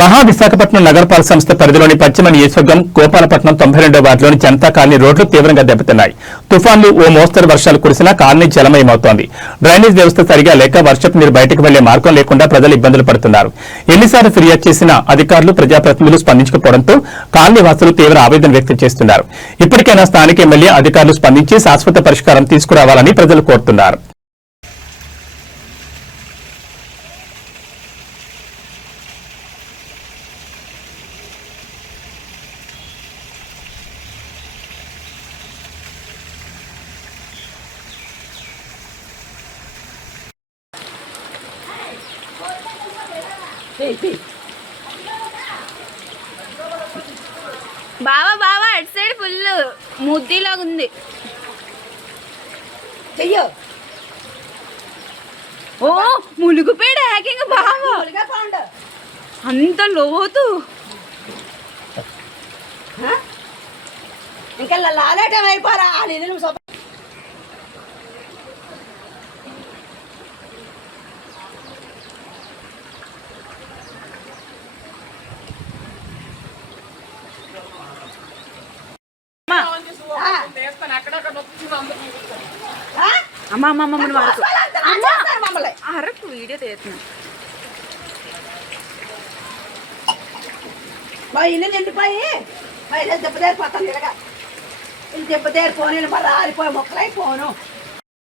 మహా విశాఖపట్నం నగరపాలక సంస్థ పరిధిలోని పశ్చిమ నియోజకవర్గం గోపాలపట్నం తొంభై రెండో వార్డులోని జనతా కాలనీ రోడ్లు తీవ్రంగా దెబ్బతిన్నాయి. తుఫాన్లు ఓ మోస్తరు వర్షాలు కురిసినా కాలనీ జలమయమవుతోంది. డ్రైనేజ్ వ్యవస్థ సరిగా లేక వర్షపు నీరు బయటకు వెళ్ళే మార్గం లేకుండా ప్రజలు ఇబ్బందులు పడుతున్నారు. ఎన్నిసార్లు ఫిర్యాదు చేసినా అధికారులు ప్రజాప్రతినిధులు స్పందించకపోవడంతో కాలనీ వాసులు తీవ్ర ఆవేదన వ్యక్తం చేస్తున్నారు. ఇప్పటికైనా స్థానిక ఎమ్మెల్యే అధికారులు స్పందించి శాశ్వత పరిష్కారం తీసుకురావాలని ప్రజలు కోరుతున్నారు. బావా బావా అటు సైడ్ ఫుల్ ముద్దిలాగా ఉంది. చెయ్యో. ఓ ములుగుపేడ హ్యాకింగ్ బావా. అంత లోతు. ఇంకా లాలేటం అయిపోరా ఆ నిధులు అమ్మ అమ్మ అమ్మ నువ్వు అరకు. మమ్మల్ని వీడియో తీస్తున్నా. మా ఇల్లు నిండిపోయి మా ఇల్లు దెబ్బతేరి పోతాను తిరగా ఇల్లు దెబ్బతేరి పోనీ మరి ఆరిపోయి మొక్కలై పోను.